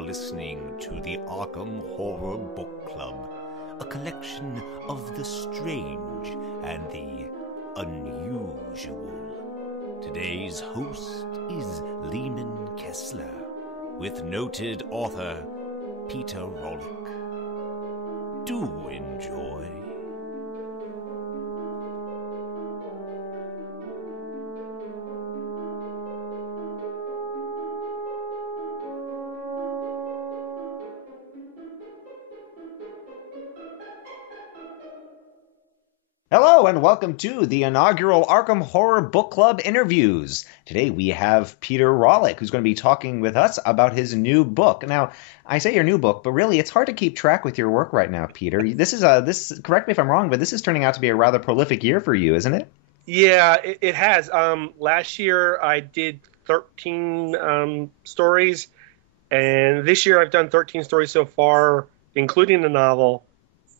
are listening to the Arkham Horror Book Club, a collection of the strange and the unusual. Today's host is Leeman Kessler, with noted author Peter Rawlik. Do enjoy. Hello and welcome to the inaugural Arkham Horror Book Club interviews. Today we have Peter Rawlik, who's going to be talking with us about his new book. Now, I say your new book, but really it's hard to keep track with your work right now, Peter. This correct me if I'm wrong, but this is turning out to be a rather prolific year for you, isn't it? Yeah, it has. Last year I did 13 stories, and this year I've done 13 stories so far, including the novel.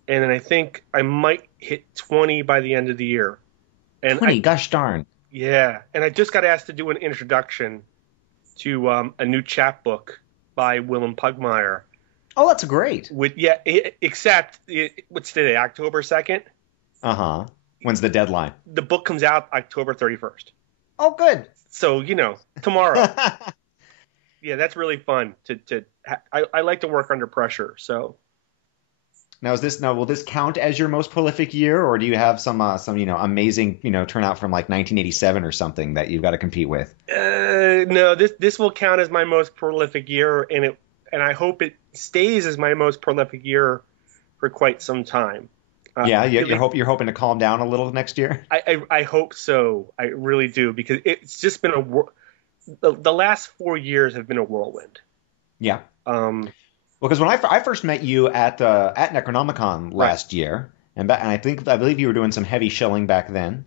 And then I think I might hit 20 by the end of the year. And 20, gosh darn. Yeah, and I just got asked to do an introduction to a new chapbook by Willem Pugmire. Oh, that's great. What's today, October 2nd? Uh-huh. When's the deadline? The book comes out October 31st. Oh, good. So, tomorrow. Yeah, that's really fun. I like to work under pressure, so... Now, will this count as your most prolific year, or do you have some amazing turnout from like 1987 or something that you've got to compete with? No, this will count as my most prolific year, and I hope it stays as my most prolific year for quite some time. You're hoping to calm down a little next year. I hope so. I really do, because it's just been the last 4 years have been a whirlwind. Yeah. Well, because when I first met you at Necronomicon last year, and I believe you were doing some heavy shilling back then.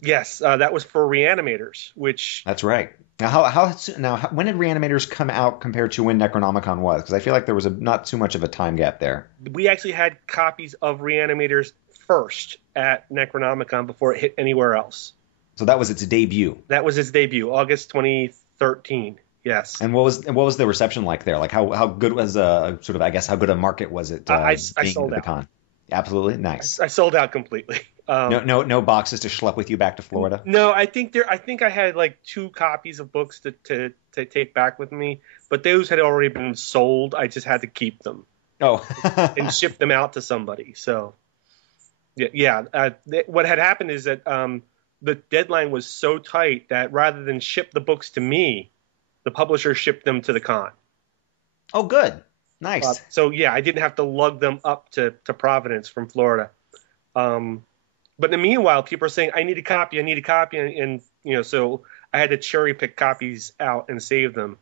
Yes, that was for Reanimators, which... That's right. Now, when did Reanimators come out compared to when Necronomicon was? Because I feel like there was not too much of a time gap there. We actually had copies of Reanimators first at Necronomicon before it hit anywhere else. So that was its debut. That was its debut, August 2013. Yes. And what was the reception like there? Like how good was how good a market was it? I sold out. Con? Absolutely nice. I sold out completely. No boxes to schlep with you back to Florida. No, I think I had like 2 copies of books to take back with me, but those had already been sold. I just had to keep them. Oh. And ship them out to somebody. So yeah. What had happened is that the deadline was so tight that rather than ship the books to me, the publisher shipped them to the con. Oh, good. Nice. So, yeah, I didn't have to lug them up to Providence from Florida. But in the meanwhile, people are saying, I need a copy. And so I had to cherry pick copies out and save them.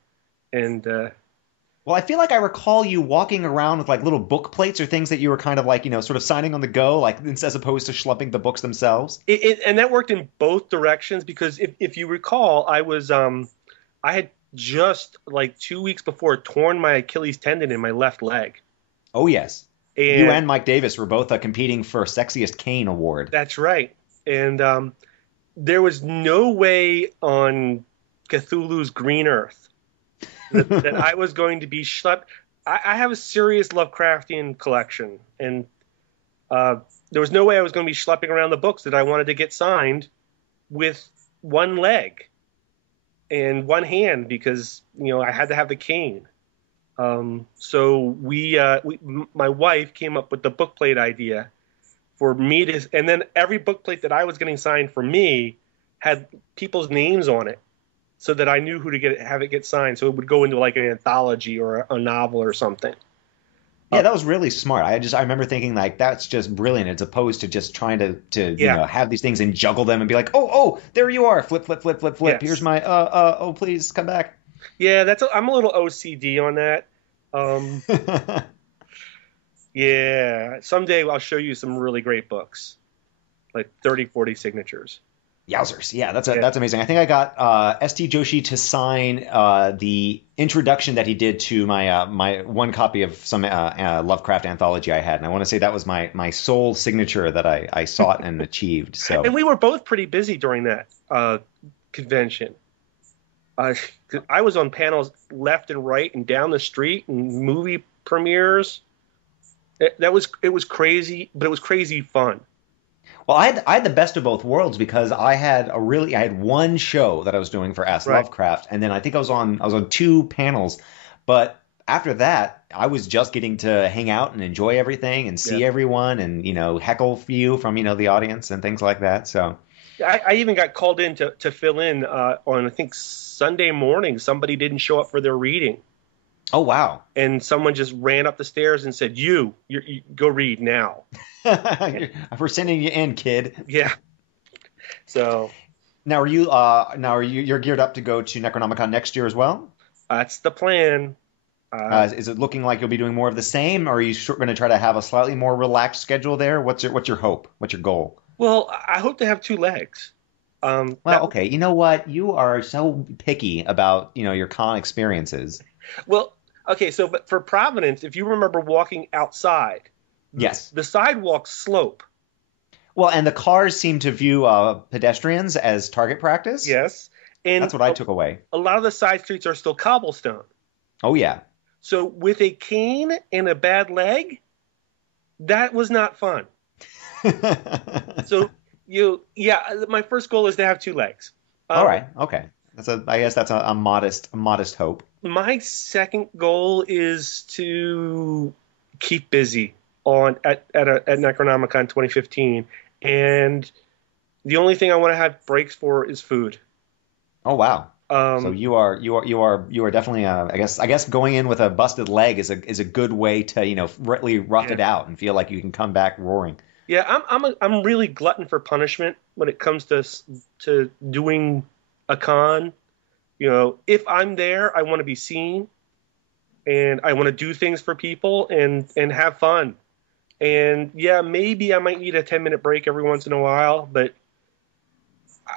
And well, I feel like I recall you walking around with like little book plates or things that you were kind of like, sort of signing on the go, like as opposed to schlepping the books themselves. And that worked in both directions, because if you recall, I had just like 2 weeks before torn my Achilles tendon in my left leg. Oh, yes. You and Mike Davis were both competing for Sexiest Cane Award. That's right. And there was no way on Cthulhu's Green Earth that I was going to be schlepped. I have a serious Lovecraftian collection, and there was no way I was going to be schlepping around the books that I wanted to get signed with one leg and one hand, because I had to have the cane. So my wife came up with the bookplate idea for me to, and then every bookplate that I was getting signed for me had people's names on it, so that I knew who to have it get signed. So it would go into like an anthology or a novel or something. Yeah, that was really smart. I remember thinking like that's just brilliant, as opposed to just trying to have these things and juggle them and be like, oh, there you are, flip. Yes. Here's my please come back. Yeah, I'm a little OCD on that. Yeah, someday I'll show you some really great books, like 30, 40 signatures. Yowzers. Yeah, that's amazing. I think I got S.T. Joshi to sign the introduction that he did to my one copy of some Lovecraft anthology I had. And I want to say that was my sole signature that I sought and achieved. So. And we were both pretty busy during that convention. I was on panels left and right and down the street and movie premieres. It was crazy, but it was crazy fun. Well, I had the best of both worlds because I had one show that I was doing for Ask Right. Lovecraft, and then I think I was on two panels, but after that I was just getting to hang out and enjoy everything and see Yeah. everyone and heckle you from the audience and things like that. So I even got called in to fill in on, I think, Sunday morning. Somebody didn't show up for their reading. oh wow, And someone just ran up the stairs and said, you go read now. we're sending you in, kid. Yeah. So Now are you you're geared up to go to Necronomicon next year as well? that's the plan. Is it looking like you'll be doing more of the same, or are you going to try to have a slightly more relaxed schedule there? What's your hope? What's your goal? Well, I hope to have two legs. Well, okay. You know what? You are so picky about, your con experiences. Well, okay, so but for Providence, if you remember walking outside, Yes. the sidewalks slope. Well, and the cars seem to view pedestrians as target practice. Yes. And That's what I took away. a lot of the side streets are still cobblestone. Oh, yeah. So with a cane and a bad leg, that was not fun. So my first goal is to have two legs. All right. Okay. I guess that's a modest hope. My second goal is to keep busy at Necronomicon 2015, and the only thing I want to have breaks for is food. Oh, wow. So you are definitely I guess going in with a busted leg is a good way to really rough it out and feel like you can come back roaring. Yeah, I'm really glutton for punishment when it comes to doing a con. If I'm there, I want to be seen, and I want to do things for people and have fun. And yeah, maybe I might need a 10-minute break every once in a while, but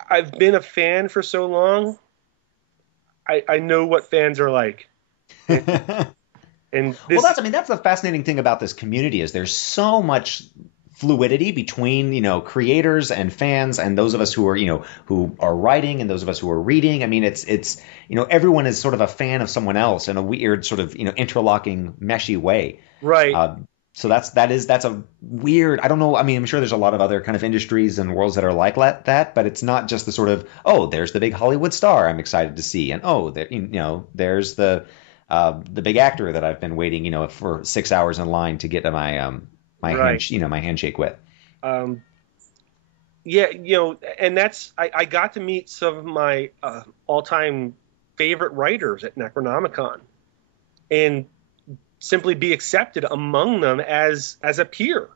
I've been a fan for so long. I know what fans are like. And this, well, that's the fascinating thing about this community is there's so much fluidity between creators and fans and those of us who are writing and those of us who are reading. I mean, it's everyone is sort of a fan of someone else in a weird sort of interlocking meshy way. right. So that's a weird. I don't know. I mean, I'm sure there's a lot of other kind of industries and worlds that are like that, but it's not just the sort of there's the big Hollywood star I'm excited to see, and there's the big actor that I've been waiting for 6 hours in line to get to my Right. my handshake with. Yeah, and that's I got to meet some of my all-time favorite writers at Necronomicon, and simply be accepted among them as a peer.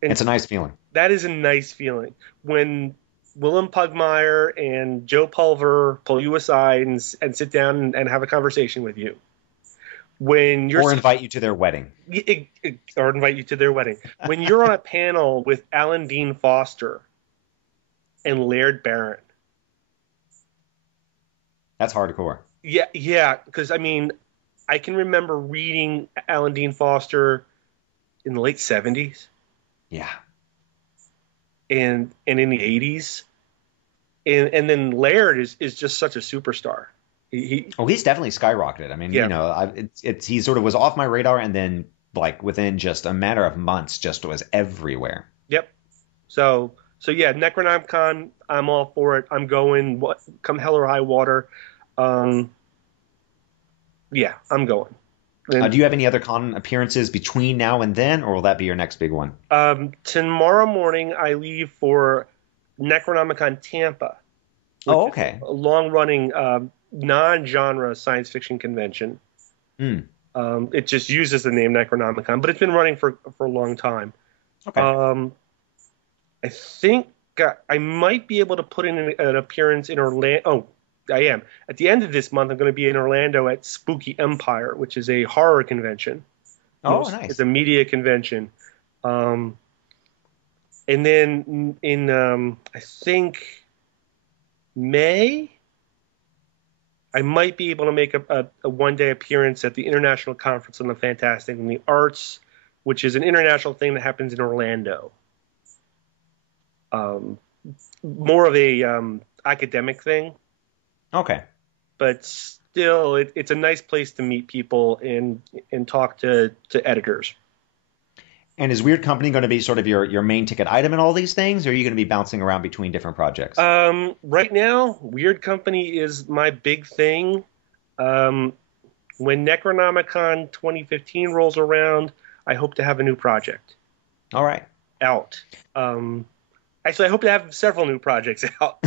And It's a nice feeling. that is a nice feeling when Willem Pugmire and Joe Pulver pull you aside and sit down and have a conversation with you. When you're Or invite you to their wedding. or invite you to their wedding. When you're on a panel with Alan Dean Foster and Laird Barron. That's hardcore. Yeah, because I mean, I can remember reading Alan Dean Foster in the late 70s Yeah. and in the 80s. And then Laird is just such a superstar. He's definitely skyrocketed. I mean, Yeah. he sort of was off my radar, and then like within just a matter of months, just was everywhere. Yep. So yeah, Necronomicon, I'm all for it. I'm going. Come hell or high water. Yeah, I'm going. Do you have any other con appearances between now and then, or will that be your next big one? Tomorrow morning, I leave for Necronomicon Tampa. Oh, okay. A long-running non-genre science fiction convention. Mm. It just uses the name Necronomicon, but it's been running for a long time. Okay. I think I might be able to put in an appearance in Orlando. Oh, I am. At the end of this month, I'm going to be in Orlando at Spooky Empire, which is a horror convention. Oh, nice. It's a media convention. And then in I think May, I might be able to make a one-day appearance at the International Conference on the Fantastic and the Arts, which is an international thing that happens in Orlando. More of a academic thing. Okay. but still, it's a nice place to meet people and talk to editors. And is Weird Company going to be sort of your main ticket item in all these things, or are you going to be bouncing around between different projects? Right now, Weird Company is my big thing. When Necronomicon 2015 rolls around, I hope to have a new project. All right. Out. Actually, I hope to have several new projects out.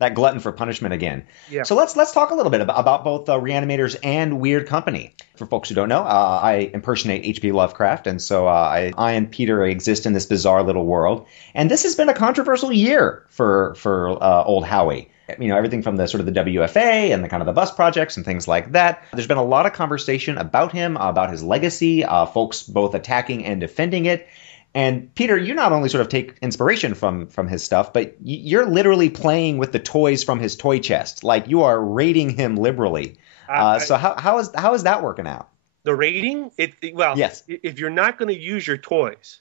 That glutton for punishment again. Yeah. So let's talk a little bit about both Reanimators and Weird Company. For folks who don't know, I impersonate H.P. Lovecraft, and so I and Peter exist in this bizarre little world. And this has been a controversial year for old Howie. You know, everything from the sort of the WFA and the kind of the bus projects and things like that. There's been a lot of conversation about him, about his legacy, folks both attacking and defending it. And Peter, you not only sort of take inspiration from his stuff, but you're literally playing with the toys from his toy chest. Like, you are rating him liberally. So how is that working out? The rating? Yes. If you're not going to use your toys.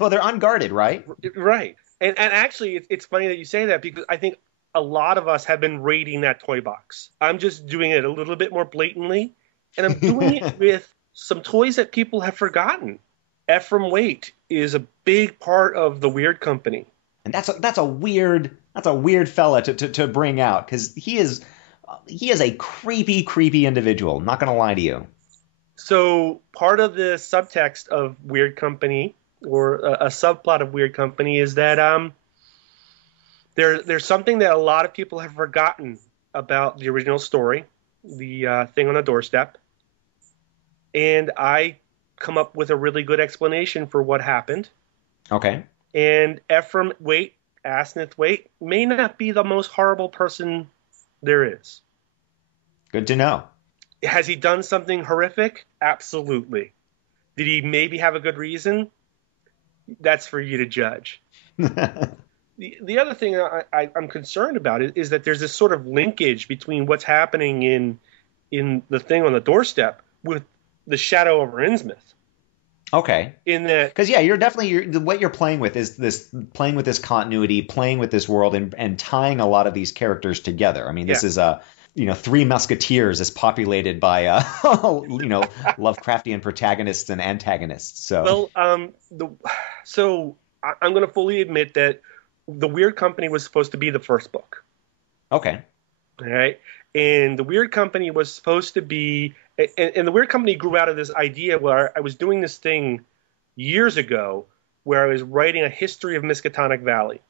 Well, they're unguarded, right? Right. And actually, it's funny that you say that, because I think a lot of us have been raiding that toy box. I'm just doing it a little bit more blatantly, and I'm doing it with some toys that people have forgotten. Ephraim Waite is a big part of the Weird Company, and that's a weird fella to bring out, because he is a creepy individual. Not gonna lie to you. So part of the subtext of Weird Company, or a subplot of Weird Company, is that there's something that a lot of people have forgotten about the original story, the thing on the doorstep, and I come up with a really good explanation for what happened. Okay. And Ephraim Waite, Asnith Waite, may not be the most horrible person there is. Good to know. Has he done something horrific? Absolutely. Did he maybe have a good reason? That's for you to judge. The other thing I'm concerned about is that there's this sort of linkage between what's happening in the thing on the doorstep with the Shadow over Innsmouth. Okay. In that, because you're definitely what you're playing with is playing with this continuity, playing with this world, and tying a lot of these characters together. I mean, this is Three Musketeers is populated by Lovecraftian protagonists and antagonists. So so I'm going to fully admit that the Weird Company was supposed to be the first book. Okay. All right. And the Weird Company was supposed to be, and the Weird Company grew out of this idea where I was doing this thing years ago where I was writing a history of Miskatonic Valley.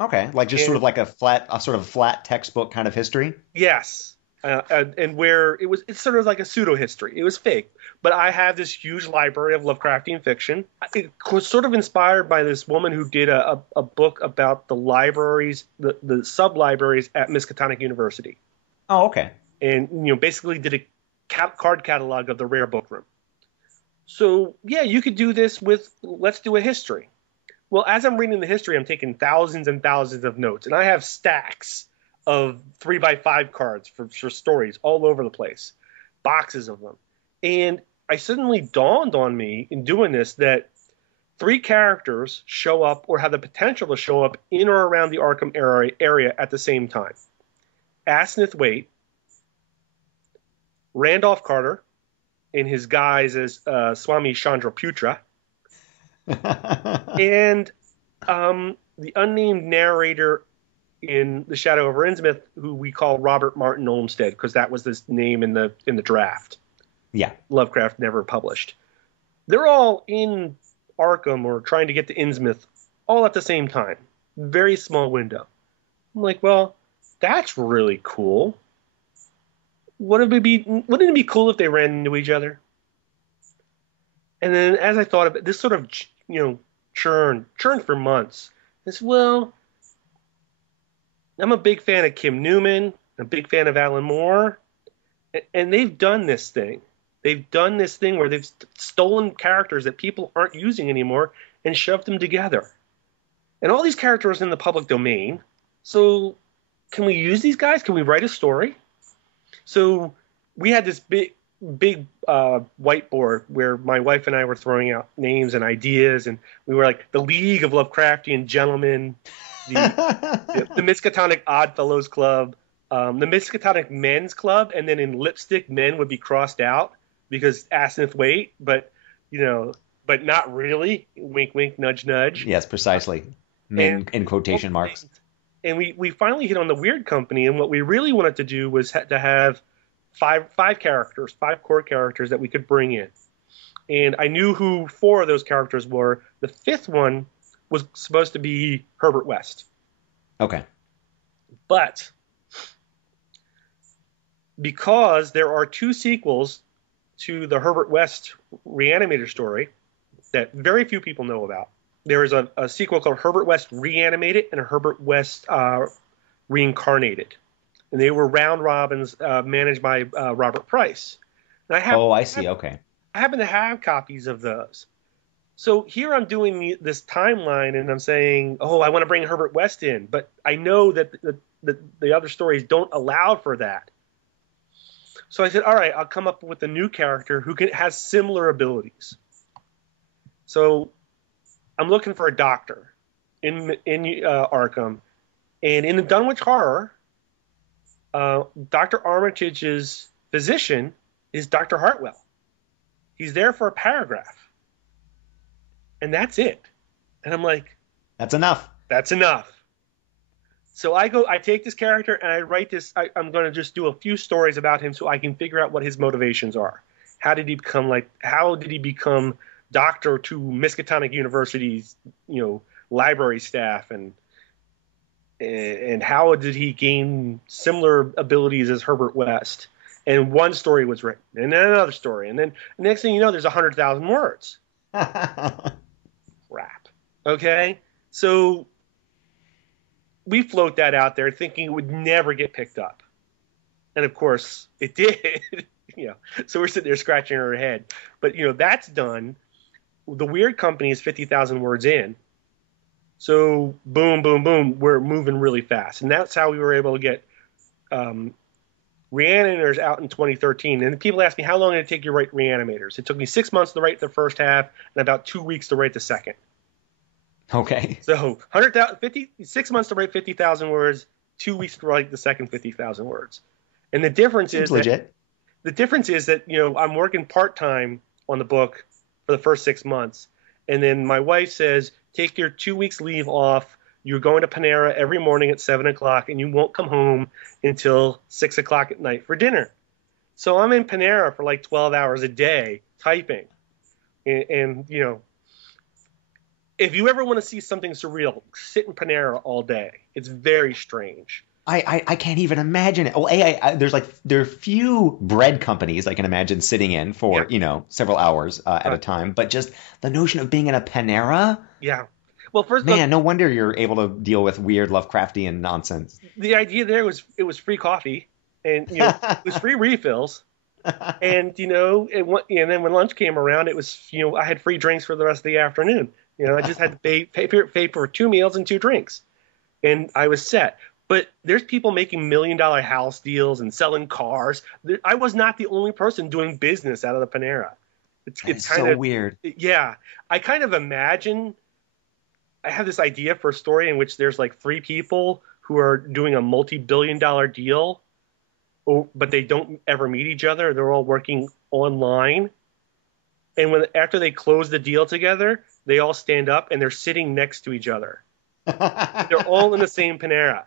Okay, like just sort of like a flat textbook kind of history? Yes. And where it's sort of like a pseudo history. It was fake. But I have this huge library of Lovecraftian fiction. It was sort of inspired by this woman who did a book about the libraries, the sub-libraries at Miskatonic University. Oh, okay. And, basically did a card catalog of the rare book room. So, yeah, you could do this with, let's do a history. Well, as I'm reading the history, I'm taking thousands and thousands of notes. And I have stacks of 3x5 cards for stories all over the place. Boxes of them. And I suddenly dawned on me in doing this that 3 characters show up or have the potential to show up in or around the Arkham area at the same time. Asnith Waite, Randolph Carter, in his guise as Swami Chandraputra, and the unnamed narrator in The Shadow over Innsmouth, who we call Robert Martin Olmsted, because that was his name in the draft. Yeah. Lovecraft never published. They're all in Arkham or trying to get to Innsmouth all at the same time. Very small window. I'm like, well, that's really cool. Wouldn't it be cool if they ran into each other? And then as I thought of it, this sort of, churned for months. I said, well, I'm a big fan of Kim Newman, a big fan of Alan Moore, and they've done this thing. They've done this thing where they've stolen characters that people aren't using anymore and shoved them together. And all these characters are in the public domain. So can we use these guys? Can we write a story? So we had this big whiteboard where my wife and I were throwing out names and ideas, and we were like the League of Lovecraftian Gentlemen, the Miskatonic Oddfellows Club, the Miskatonic Men's Club, and then in lipstick, men would be crossed out because Aseneth Waite, but not really. Wink, wink, nudge, nudge. Yes, precisely. Men in quotation marks. And we finally hit on the Weird Company, and what we really wanted to do was to have five core characters that we could bring in. And I knew who 4 of those characters were. The 5th one was supposed to be Herbert West. Okay. But because there are 2 sequels to the Herbert West Reanimator story that very few people know about, there is a sequel called Herbert West Reanimated and a Herbert West Reincarnated. And they were round robins managed by Robert Price. And I see. Okay. I happen to have copies of those. So here I'm doing this timeline, and I'm saying, I want to bring Herbert West in. But I know that the other stories don't allow for that. So I said, all right, I'll come up with a new character who has similar abilities. So I'm looking for a doctor in Arkham. And in the Dunwich Horror, Dr. Armitage's physician is Dr. Hartwell. He's there for a paragraph. And that's it. And I'm like, that's enough. That's enough. So I take this character and I write this. I'm going to just do a few stories about him so I can figure out what his motivations are. How did he become doctor to Miskatonic University's, library staff, and how did he gain similar abilities as Herbert West? And one story was written, and then another story, and then the next thing you know, there's 100,000 words. Crap. Okay, so we float that out there, thinking it would never get picked up, and of course it did. So we're sitting there scratching our head, but that's done. The Weird Company is 50,000 words in. So boom, boom, boom, we're moving really fast. And that's how we were able to get Reanimators out in 2013. And people ask me, how long did it take you to write Reanimators? It took me 6 months to write the first half and about 2 weeks to write the second. Okay. So 6 months to write 50,000 words, 2 weeks to write the second 50,000 words. And the difference is legit. The difference is that, I'm working part-time on the book for the first 6 months. And then my wife says, take your 2 weeks leave off. You're going to Panera every morning at 7 o'clock, and you won't come home until 6 o'clock at night for dinner. So I'm in Panera for like 12 hours a day typing. And if you ever want to see something surreal, sit in Panera all day. It's very strange. I can't even imagine it. Well, there are few bread companies I can imagine sitting in for several hours at a time, but just the notion of being in a Panera. Yeah. Well, first, no wonder you're able to deal with weird Lovecraftian nonsense. The idea there was it was free coffee, and it was free refills, and and then when lunch came around, it was I had free drinks for the rest of the afternoon. I just had to pay for 2 meals and 2 drinks, and I was set. But there's people making $1 million house deals and selling cars. I was not the only person doing business out of the Panera. It's kind so weird. Yeah. I kind of imagine I have this idea for a story in which there's like 3 people who are doing a multi-billion-dollar deal, but they don't ever meet each other. They're all working online. And after they close the deal together, they all stand up and they're sitting next to each other. They're all in the same Panera.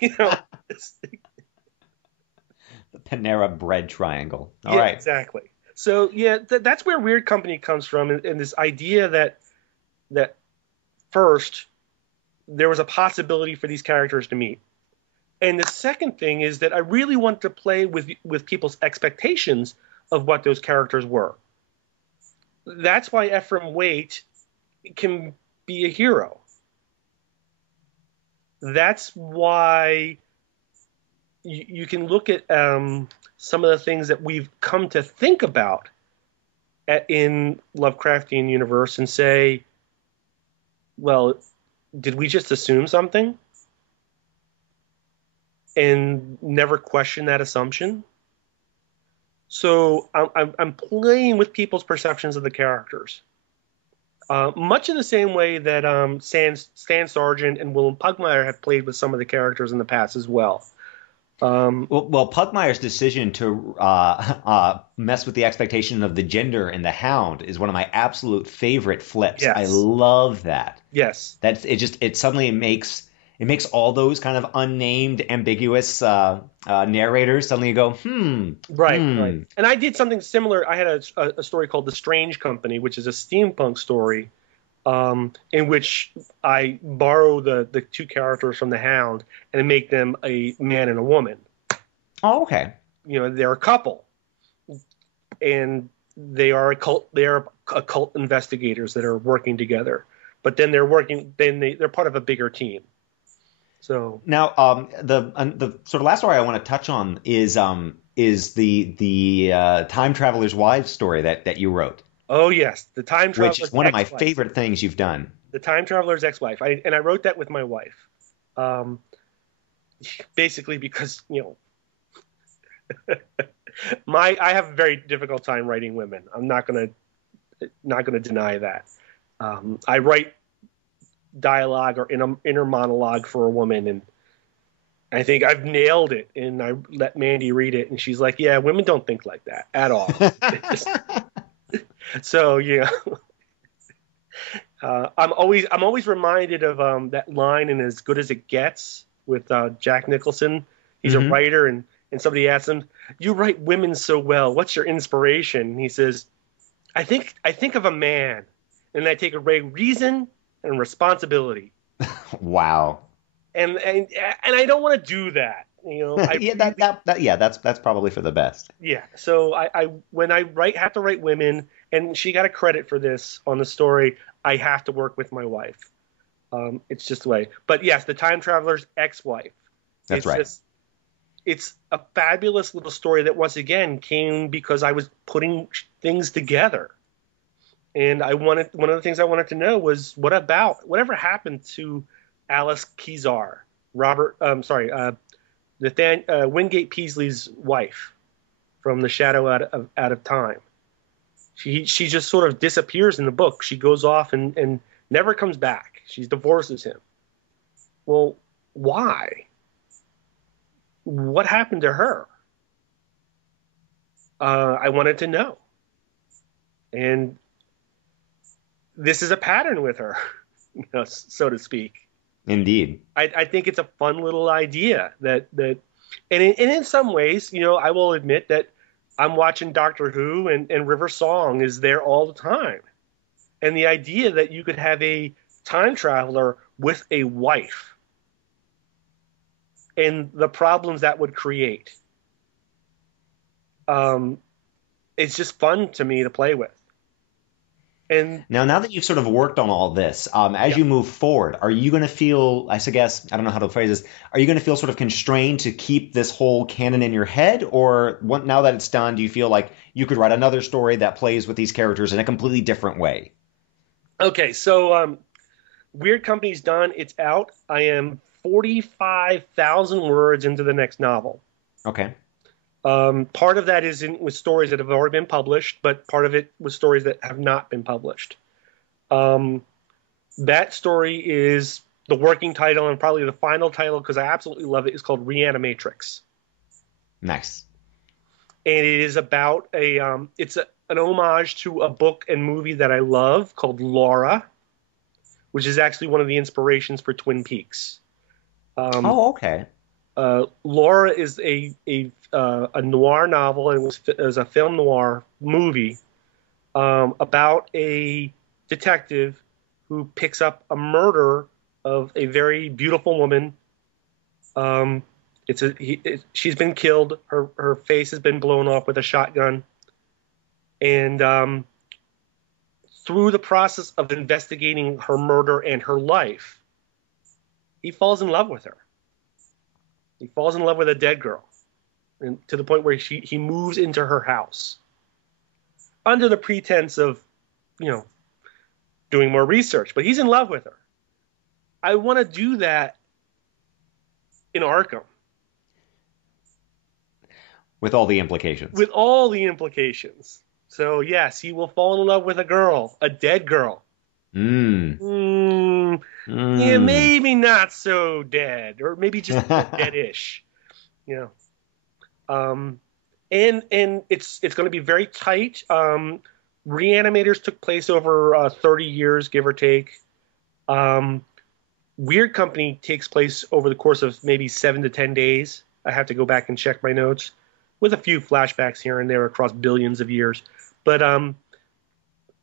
The Panera bread triangle. All right. Exactly. So that's where Weird Company comes from, and this idea that first there was a possibility for these characters to meet, and the second thing is that I really want to play with people's expectations of what those characters were. That's why Ephraim Waite can be a hero. That's why you can look at some of the things that we've come to think about in Lovecraftian universe and say, well, did we just assume something and never question that assumption? So I'm playing with people's perceptions of the characters. Much in the same way that Stan Sargent and Willem Pugmire have played with some of the characters in the past as well. Well, Pugmire's decision to mess with the expectation of the gender in the Hound is one of my absolute favorite flips. Yes. I love that. Yes. It suddenly makes all those kind of unnamed, ambiguous narrators suddenly go, Right. And I did something similar. I had a story called The Strange Company, which is a steampunk story, in which I borrow the two characters from the Hound and make them a man and a woman. Oh, okay. They're a couple, and they are occult investigators that are working together. But then they're part of a bigger team. So now, the sort of last story I want to touch on is the Time Traveler's Wives story that you wrote. Oh yes, the Time Traveler's which is one of my ex-wife. favorite things you've done. The Time Traveler's ex-wife. I wrote that with my wife, basically because I have a very difficult time writing women. I'm not gonna deny that. I write dialogue or inner monologue for a woman, and I think I've nailed it. And I let Mandy read it, and she's like, "Yeah, women don't think like that at all." So I'm always reminded of that line in As Good as It Gets with Jack Nicholson. He's a writer, and somebody asks him, "You write women so well. What's your inspiration?" And he says, I think of a man, and I take away reason and responsibility." Wow. And I don't want to do that. That's probably for the best. Yeah. So when I have to write women, and she got a credit for this on the story, I have to work with my wife. It's just the way. But yes, the Time Traveler's ex-wife. That's right. It's a fabulous little story that once again came because I was putting things together. And one of the things I wanted to know was whatever happened to Alice Kezar, Wingate Peasley's wife from The Shadow Out of Time. She just sort of disappears in the book. She goes off and never comes back. She divorces him. Well, why? What happened to her? I wanted to know. And this is a pattern with her, so to speak. Indeed. I think it's a fun little idea that and in some ways, I will admit that I'm watching Doctor Who and River Song is there all the time. And the idea that you could have a time traveler with a wife and the problems that would create. It's just fun to me to play with. And now that you've sort of worked on all this, as you move forward, are you going to feel, I guess, I don't know how to phrase this, are you going to feel sort of constrained to keep this whole canon in your head? Or now that it's done, do you feel like you could write another story that plays with these characters in a completely different way? Okay, so Weird Company's done. It's out. I am 45,000 words into the next novel. Okay. Part of that is with stories that have already been published, but part of it was stories that have not been published. That story is the working title and probably the final title, because I absolutely love it, is called Reanimatrix. Nice. And it is about an homage to a book and movie that I love called Laura, which is actually one of the inspirations for Twin Peaks. Okay. Laura is a noir novel, and it was a film noir movie about a detective who picks up a murder of a very beautiful woman. She's been killed. Her face has been blown off with a shotgun, and through the process of investigating her murder and her life, he falls in love with her. He falls in love with a dead girl, and to the point where he moves into her house under the pretense of, doing more research. But he's in love with her. I want to do that in Arkham. With all the implications. With all the implications. So, yes, he will fall in love with a girl, a dead girl. Yeah, maybe not so dead, or maybe just dead-ish. Yeah. And it's going to be very tight. Reanimators took place over 30 years, give or take. Weird Company takes place over the course of maybe 7 to 10 days. I have to go back and check my notes, with a few flashbacks here and there across billions of years. But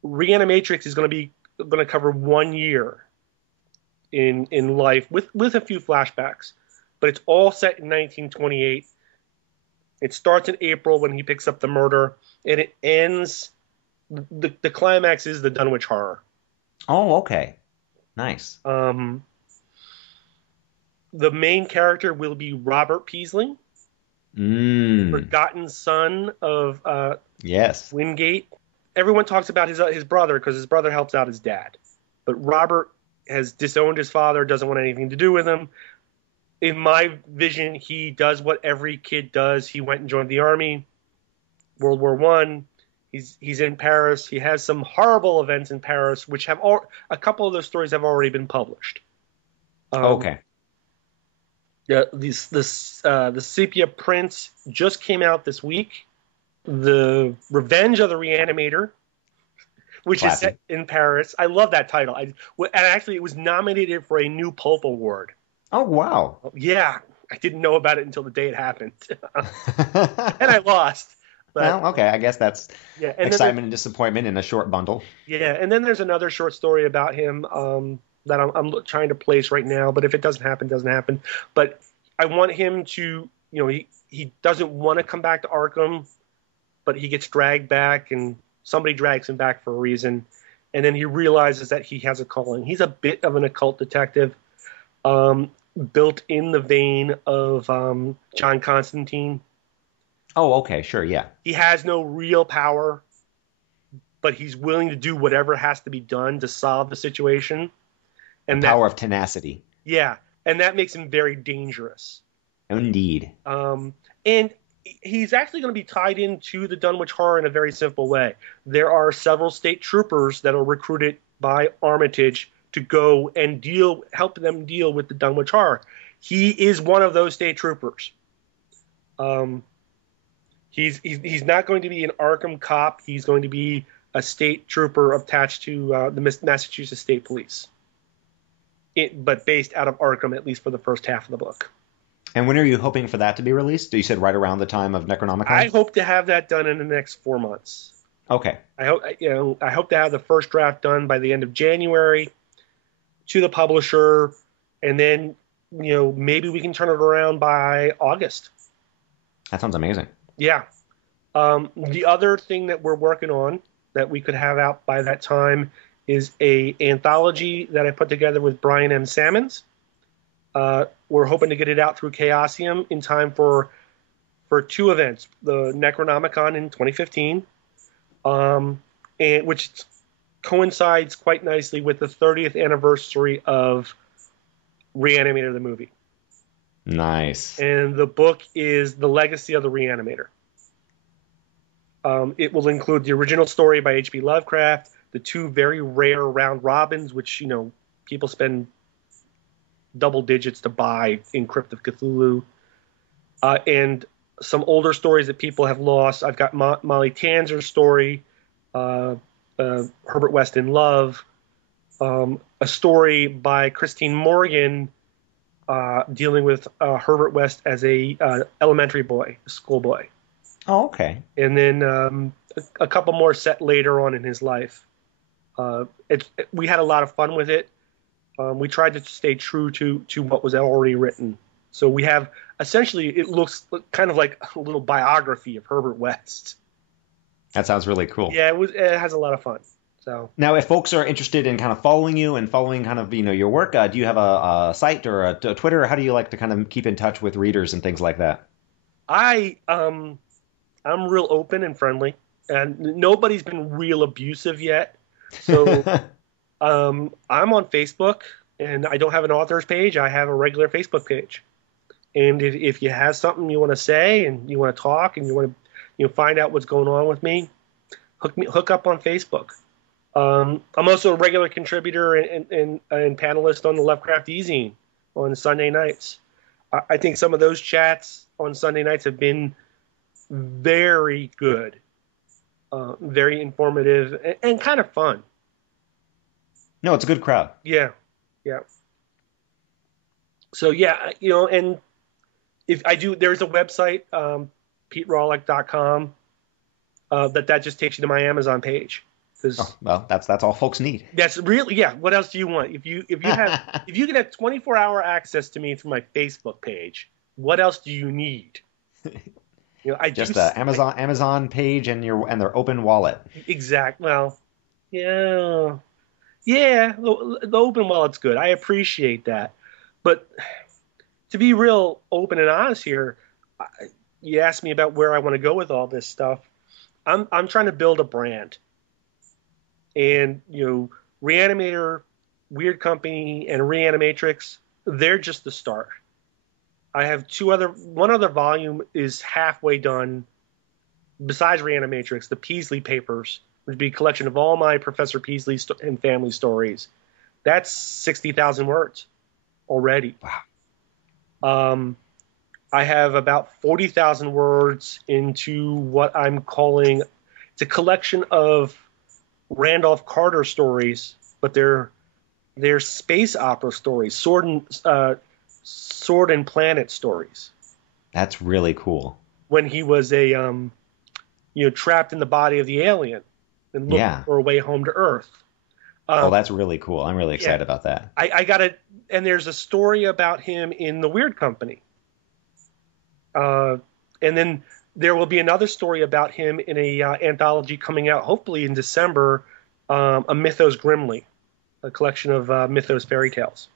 Reanimatrix is going to cover 1 year in life with a few flashbacks. But it's all set in 1928. It starts in April when he picks up the murder, and it ends. The climax is the Dunwich Horror. Oh, okay. Nice. The main character will be Robert Peaslee, forgotten son of yes, Wingate. Everyone talks about his brother because his brother helps out his dad. But Robert has disowned his father, doesn't want anything to do with him. In my vision, he does what every kid does. He went and joined the army, World War I. He's in Paris. He has some horrible events in Paris, which have a couple of those stories have already been published. Okay. Yeah, the Sepia Prince just came out this week. The Revenge of the Reanimator, which is set in Paris. I love that title. And actually, it was nominated for a new Pulp Award. Oh, wow. Yeah, I didn't know about it until the day it happened. And I lost. But, well, okay, I guess that's and excitement and disappointment in a short bundle. Yeah, and then there's another short story about him that I'm trying to place right now, but if it doesn't happen, it doesn't happen. But I want him to, he doesn't want to come back to Arkham, but he gets dragged back, and somebody drags him back for a reason, and then he realizes that he has a calling. He's a bit of an occult detective, built in the vein of John Constantine. Oh, okay, sure, yeah. He has no real power, but he's willing to do whatever has to be done to solve the situation. And the power of tenacity. Yeah, and that makes him very dangerous. Indeed. And he's actually going to be tied into the Dunwich Horror in a very simple way. There are several state troopers that are recruited by Armitage to go and help them deal with the Dunwich Horror. He is one of those state troopers. He's not going to be an Arkham cop. He's going to be a state trooper attached to the Massachusetts State Police, but based out of Arkham, at least for the first half of the book. And when are you hoping for that to be released? You said right around the time of Necronomicon? I hope to have that done in the next 4 months. Okay. I hope to have the first draft done by the end of January to the publisher, and then maybe we can turn it around by August. That sounds amazing. Yeah. The other thing that we're working on that we could have out by that time is a anthology that I put together with Brian M. Sammons. We're hoping to get it out through Chaosium in time for 2 events: the Necronomicon in 2015, and which coincides quite nicely with the 30th anniversary of Reanimator the movie. Nice. And the book is The Legacy of the Reanimator. It will include the original story by H.P. Lovecraft, the 2 very rare round robins, which people spend double digits to buy in Crypt of Cthulhu, and some older stories that people have lost. I've got Molly Tanzer's story, Herbert West in Love, a story by Christine Morgan dealing with Herbert West as a elementary boy, a schoolboy. Oh, okay. And then a couple more set later on in his life. We had a lot of fun with it. We tried to stay true to what was already written. So we have, essentially, it looks kind of like a little biography of Herbert West. That sounds really cool. Yeah, it has a lot of fun. So now, if folks are interested in kind of following you and following kind of your work, do you have a site or a Twitter? Or how do you like to kind of keep in touch with readers and things like that? I'm real open and friendly, and nobody's been real abusive yet. So I'm on Facebook, and I don't have an author's page. I have a regular Facebook page. And if you have something you want to say and you want to talk and you want to find out what's going on with me, hook up on Facebook. I'm also a regular contributor and panelist on the Lovecraft E-Zine on Sunday nights. I think some of those chats on Sunday nights have been very good, very informative, and kind of fun. No, it's a good crowd. Yeah. So yeah, and if I do, there's a website, PeteRawlik.com, that just takes you to my Amazon page. Well, that's all folks need. That's really, yeah. What else do you want? If you can have 24-hour access to me through my Facebook page, what else do you need? Amazon page and their open wallet. Exact. Well, yeah. The open wallet's good. I appreciate that, but to be real open and honest here, you asked me about where I want to go with all this stuff. I'm trying to build a brand, and Reanimator, Weird Company, and Reanimatrix, they're just the start. I have one other volume is halfway done. Besides Reanimatrix, the Peasley Papers, which would be a collection of all my Professor Peasley and family stories. That's 60,000 words already. Wow. I have about 40,000 words into what I'm calling, it's a collection of Randolph Carter stories, but they're space opera stories, sword and planet stories. That's really cool. When he was trapped in the body of the alien and looking for a way home to Earth. That's really cool. I'm really excited about that. I got it. And there's a story about him in the Weird Company. And then there will be another story about him in a anthology coming out hopefully in December, a Mythos Grimly, a collection of Mythos fairy tales.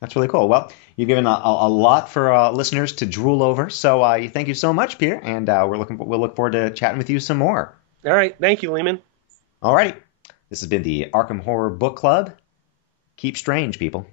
That's really cool. Well, you've given a lot for listeners to drool over. So thank you so much, Peter, and we'll look forward to chatting with you some more. All right. Thank you, Leeman. All righty. This has been the Arkham Horror Book Club. Keep strange, people.